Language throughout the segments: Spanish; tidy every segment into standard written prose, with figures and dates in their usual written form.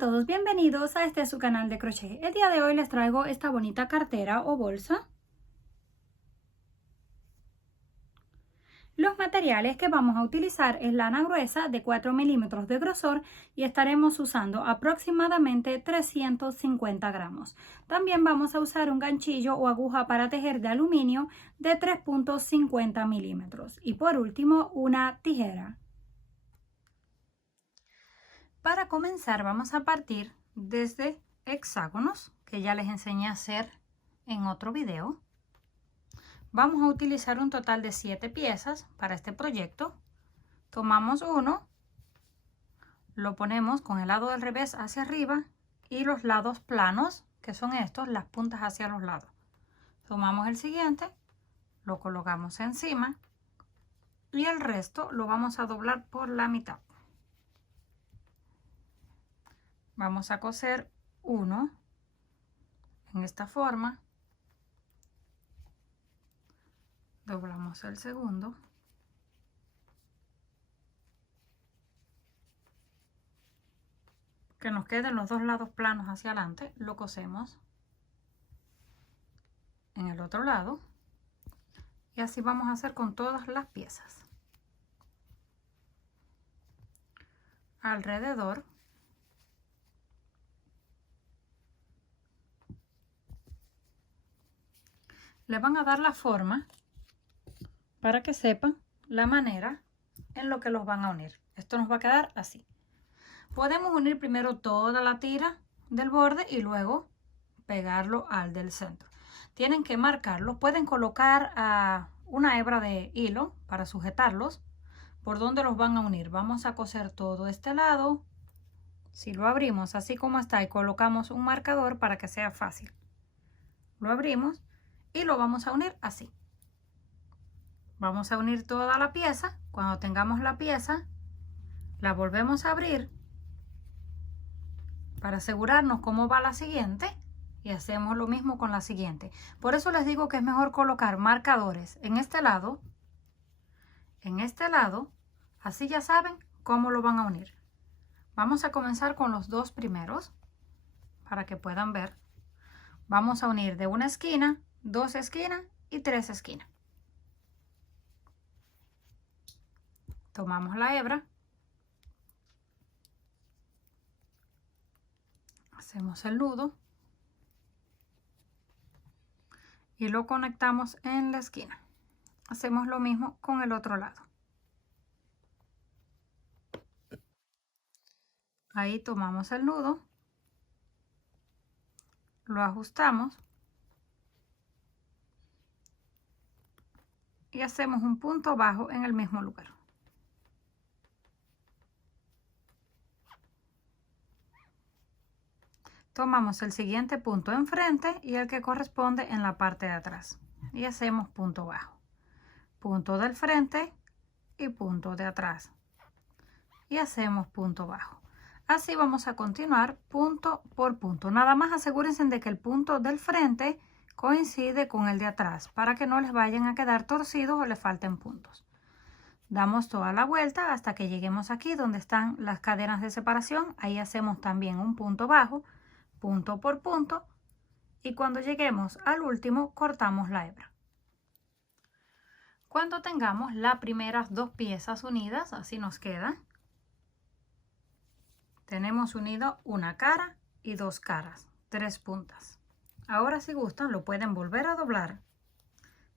todos, bienvenidos a su canal de crochet. El día de hoy les traigo esta bonita cartera o bolsa. Los materiales que vamos a utilizar es lana gruesa de 4 milímetros de grosor y estaremos usando aproximadamente 350 gramos. También vamos a usar un ganchillo o aguja para tejer de aluminio de 3.50 milímetros. Y por último, una tijera. Para comenzar vamos a partir desde hexágonos, que ya les enseñé a hacer en otro video. Vamos a utilizar un total de 7 piezas para este proyecto. Tomamos uno, lo ponemos con el lado del revés hacia arriba y los lados planos, que son estos, las puntas hacia los lados. Tomamos el siguiente, lo colocamos encima y el resto lo vamos a doblar por la mitad. Vamos a coser uno en esta forma, doblamos el segundo, que nos queden los dos lados planos hacia adelante, lo cosemos en el otro lado y así vamos a hacer con todas las piezas. Alrededor le van a dar la forma para que sepan la manera en lo que los van a unir. Esto nos va a quedar así. Podemos unir primero toda la tira del borde y luego pegarlo al del centro. Tienen que marcarlo. Pueden colocar una hebra de hilo para sujetarlos por donde los van a unir. Vamos a coser todo este lado. Si lo abrimos así como está y colocamos un marcador para que sea fácil. Lo abrimos y lo vamos a unir así. Vamos a unir toda la pieza. Cuando tengamos la pieza, la volvemos a abrir para asegurarnos cómo va la siguiente y hacemos lo mismo con la siguiente. Por eso les digo que es mejor colocar marcadores en este lado, así ya saben cómo lo van a unir. Vamos a comenzar con los dos primeros para que puedan ver. Vamos a unir de una esquina, 2 esquinas y 3 esquinas. Tomamos la hebra, hacemos el nudo y lo conectamos en la esquina. Hacemos lo mismo con el otro lado. Ahí tomamos el nudo, lo ajustamos y hacemos un punto bajo en el mismo lugar. Tomamos el siguiente punto enfrente y el que corresponde en la parte de atrás y hacemos punto bajo, punto del frente y punto de atrás y hacemos punto bajo. Así vamos a continuar punto por punto. Nada más asegúrense de que el punto del frente coincide con el de atrás para que no les vayan a quedar torcidos o les falten puntos. Damos toda la vuelta hasta que lleguemos aquí donde están las cadenas de separación. Ahí hacemos también un punto bajo, punto por punto, y cuando lleguemos al último cortamos la hebra. Cuando tengamos las primeras dos piezas unidas, así nos queda. Tenemos unido una cara y 2 caras, 3 puntas. Ahora si gustan lo pueden volver a doblar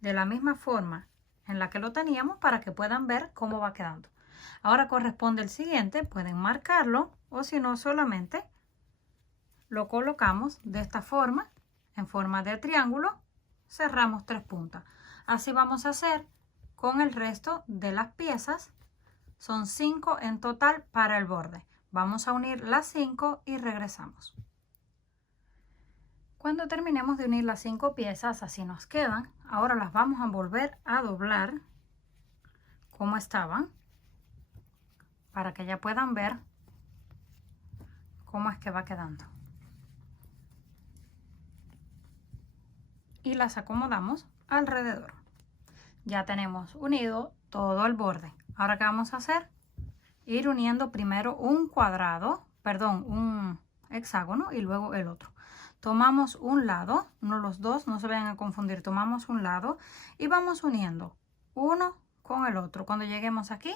de la misma forma en la que lo teníamos para que puedan ver cómo va quedando. Ahora corresponde el siguiente, pueden marcarlo o si no solamente lo colocamos de esta forma, en forma de triángulo, cerramos 3 puntas. Así vamos a hacer con el resto de las piezas. Son 5 en total para el borde. Vamos a unir las 5 y regresamos. Cuando terminemos de unir las 5 piezas, así nos quedan. Ahora las vamos a volver a doblar como estaban, para que ya puedan ver cómo es que va quedando. Y las acomodamos alrededor. Ya tenemos unido todo el borde. Ahora, ¿qué vamos a hacer? Ir uniendo primero un cuadrado, perdón, hexágono y luego el otro. Tomamos un lado, no los dos, no se vayan a confundir, tomamos un lado y vamos uniendo uno con el otro. Cuando lleguemos aquí,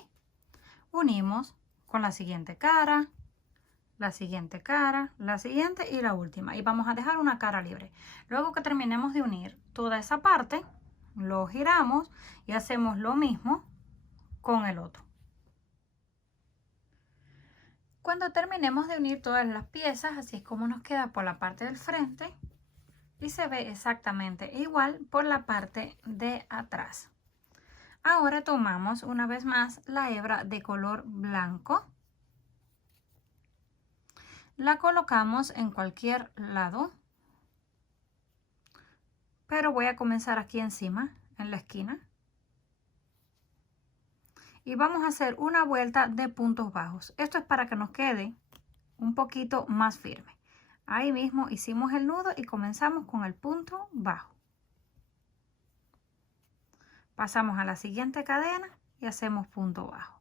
unimos con la siguiente cara, la siguiente cara, la siguiente y la última. Y vamos a dejar una cara libre. Luego que terminemos de unir toda esa parte, lo giramos y hacemos lo mismo con el otro. Cuando terminemos de unir todas las piezas, así es como nos queda por la parte del frente y se ve exactamente igual por la parte de atrás. Ahora tomamos una vez más la hebra de color blanco, la colocamos en cualquier lado, pero voy a comenzar aquí encima, en la esquina. Y vamos a hacer una vuelta de puntos bajos. Esto es para que nos quede un poquito más firme. Ahí mismo hicimos el nudo y comenzamos con el punto bajo. Pasamos a la siguiente cadena y hacemos punto bajo.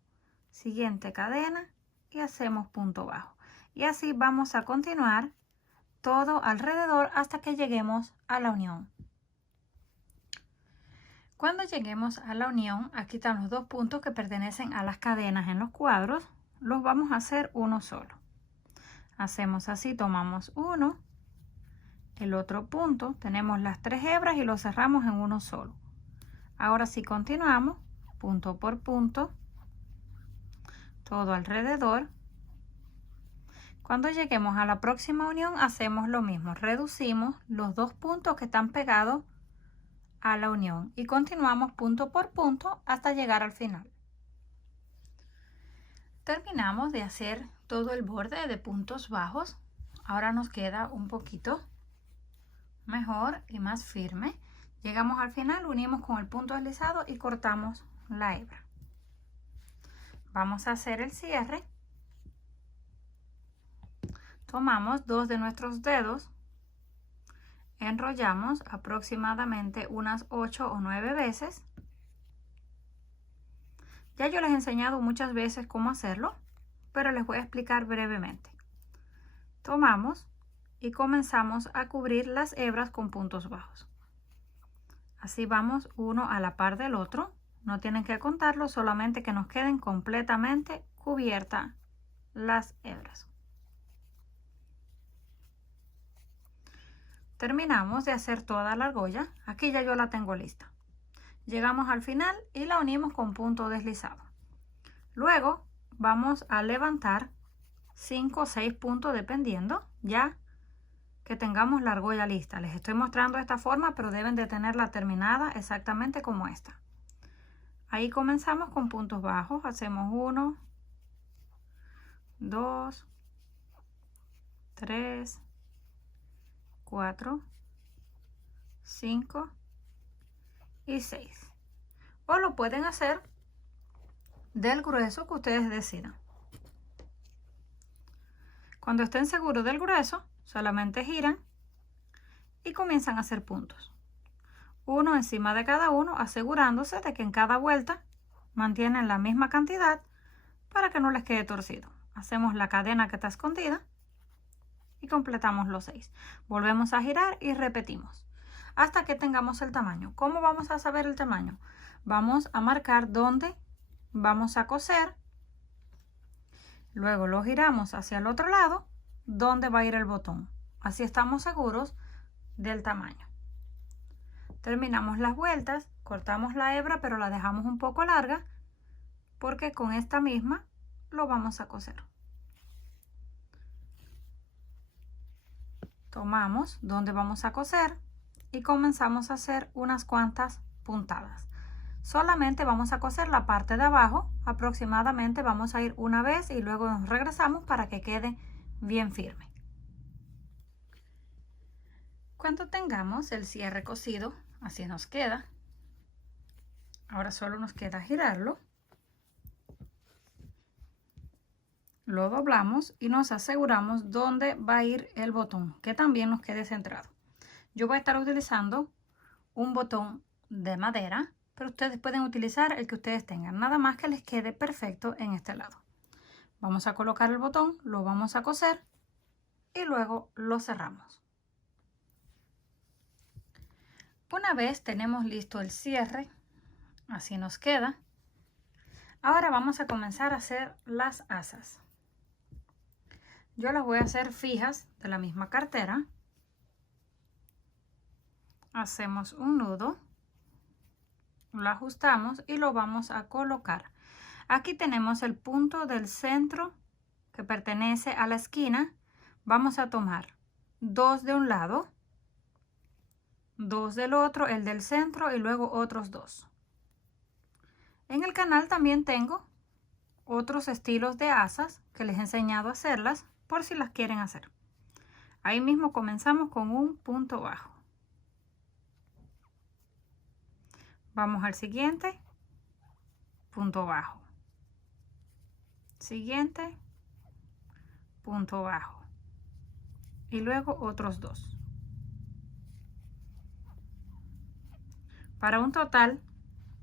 Siguiente cadena y hacemos punto bajo. Y así vamos a continuar todo alrededor hasta que lleguemos a la unión. Cuando lleguemos a la unión, aquí están los dos puntos que pertenecen a las cadenas en los cuadros, los vamos a hacer uno solo. Hacemos así, tomamos uno, el otro punto, tenemos las 3 hebras y lo cerramos en uno solo. Ahora sí continuamos, punto por punto, todo alrededor. Cuando lleguemos a la próxima unión, hacemos lo mismo, reducimos los dos puntos que están pegados a la unión y continuamos punto por punto hasta llegar al final. Terminamos de hacer todo el borde de puntos bajos. Ahora nos queda un poquito mejor y más firme. Llegamos al final, unimos con el punto deslizado y cortamos la hebra. Vamos a hacer el cierre. Tomamos 2 de nuestros dedos, enrollamos aproximadamente unas 8 o 9 veces. Ya yo les he enseñado muchas veces cómo hacerlo, pero les voy a explicar brevemente. Tomamos y comenzamos a cubrir las hebras con puntos bajos. Así vamos uno a la par del otro. No tienen que contarlo, solamente que nos queden completamente cubiertas las hebras. Terminamos de hacer toda la argolla. Aquí ya yo la tengo lista. Llegamos al final y la unimos con punto deslizado. Luego vamos a levantar 5 o 6 puntos dependiendo, ya que tengamos la argolla lista. Les estoy mostrando esta forma, pero deben de tenerla terminada exactamente como esta. Ahí comenzamos con puntos bajos. Hacemos 1, 2, 3, 4, 5 y 6. O lo pueden hacer del grueso que ustedes decidan. Cuando estén seguros del grueso, solamente giran y comienzan a hacer puntos. Uno encima de cada uno, asegurándose de que en cada vuelta mantienen la misma cantidad para que no les quede torcido. Hacemos la cadena que está escondida y completamos los 6. Volvemos a girar y repetimos hasta que tengamos el tamaño. ¿Cómo vamos a saber el tamaño? Vamos a marcar dónde vamos a coser, luego lo giramos hacia el otro lado donde va a ir el botón. Así estamos seguros del tamaño. Terminamos las vueltas, cortamos la hebra pero la dejamos un poco larga porque con esta misma lo vamos a coser. Tomamos donde vamos a coser y comenzamos a hacer unas cuantas puntadas. Solamente vamos a coser la parte de abajo, aproximadamente vamos a ir una vez y luego nos regresamos para que quede bien firme. Cuando tengamos el cierre cosido, así nos queda. Ahora solo nos queda girarlo. Lo doblamos y nos aseguramos dónde va a ir el botón, que también nos quede centrado. Yo voy a estar utilizando un botón de madera, pero ustedes pueden utilizar el que ustedes tengan, nada más que les quede perfecto en este lado. Vamos a colocar el botón, lo vamos a coser y luego lo cerramos. Una vez tenemos listo el cierre, así nos queda. Ahora vamos a comenzar a hacer las asas. Yo las voy a hacer fijas de la misma cartera. Hacemos un nudo, lo ajustamos y lo vamos a colocar. Aquí tenemos el punto del centro que pertenece a la esquina. Vamos a tomar 2 de un lado, 2 del otro, el del centro y luego otros 2. En el canal también tengo otros estilos de asas que les he enseñado a hacerlas por si las quieren hacer. Ahí mismo comenzamos con un punto bajo. Vamos al siguiente, punto bajo. Siguiente, punto bajo. Y luego otros 2. Para un total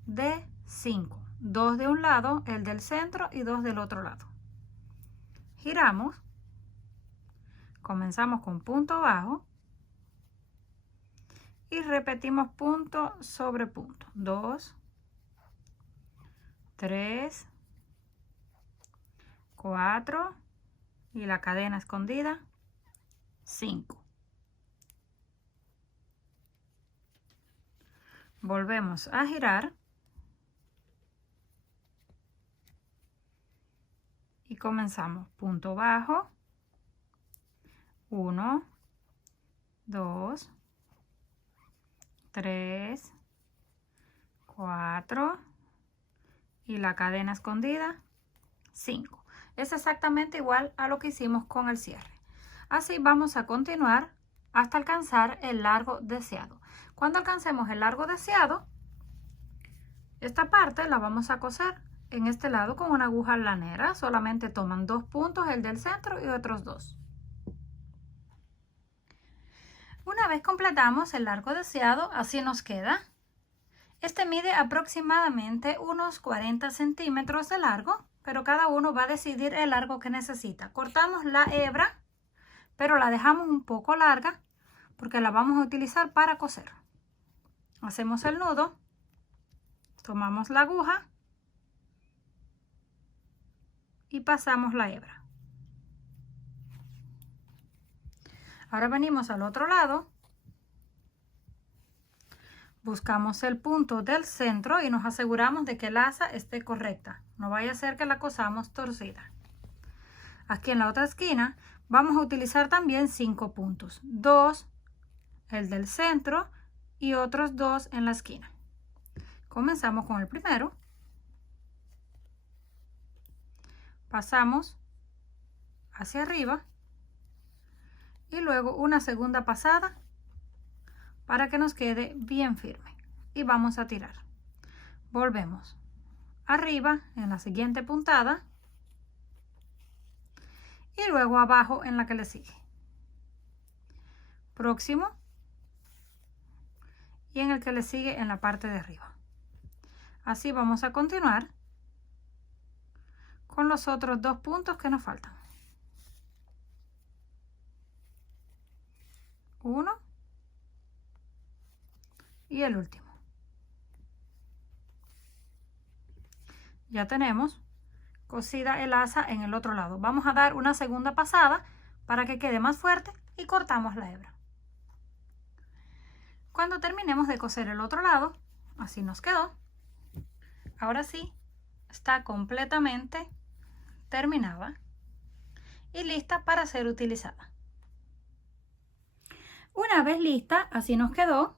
de 5. 2 de un lado, el del centro y 2 del otro lado. Giramos. Comenzamos con punto bajo. Y repetimos punto sobre punto. 2, 3, 4 y la cadena escondida 5. Volvemos a girar y comenzamos punto bajo, 1, 2, 3, 4 y la cadena escondida 5. Es exactamente igual a lo que hicimos con el cierre. Así vamos a continuar hasta alcanzar el largo deseado. Cuando alcancemos el largo deseado, esta parte la vamos a coser en este lado con una aguja lanera. Solamente toman 2 puntos, el del centro y otros 2. Una vez completamos el largo deseado, así nos queda. Este mide aproximadamente unos 40 centímetros de largo, pero cada uno va a decidir el largo que necesita. Cortamos la hebra, pero la dejamos un poco larga porque la vamos a utilizar para coser. Hacemos el nudo, tomamos la aguja y pasamos la hebra. Ahora venimos al otro lado, buscamos el punto del centro y nos aseguramos de que el asa esté correcta. No vaya a ser que la cosamos torcida. Aquí en la otra esquina vamos a utilizar también 5 puntos. 2, el del centro y otros 2 en la esquina. Comenzamos con el primero. Pasamos hacia arriba. Y luego una segunda pasada para que nos quede bien firme y vamos a tirar. Volvemos arriba en la siguiente puntada y luego abajo en la que le sigue. Próximo y en el que le sigue en la parte de arriba. Así vamos a continuar con los otros 2 puntos que nos faltan. 1 y el último. Ya tenemos cosida el asa en el otro lado. Vamos a dar una segunda pasada para que quede más fuerte y cortamos la hebra. Cuando terminemos de coser el otro lado, así nos quedó. Ahora sí, está completamente terminada y lista para ser utilizada. Una vez lista, así nos quedó.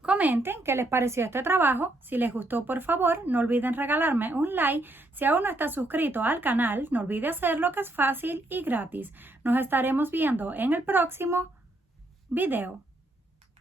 Comenten qué les pareció este trabajo. Si les gustó, por favor, no olviden regalarme un like. Si aún no estás suscrito al canal, no olvide hacerlo, que es fácil y gratis. Nos estaremos viendo en el próximo video.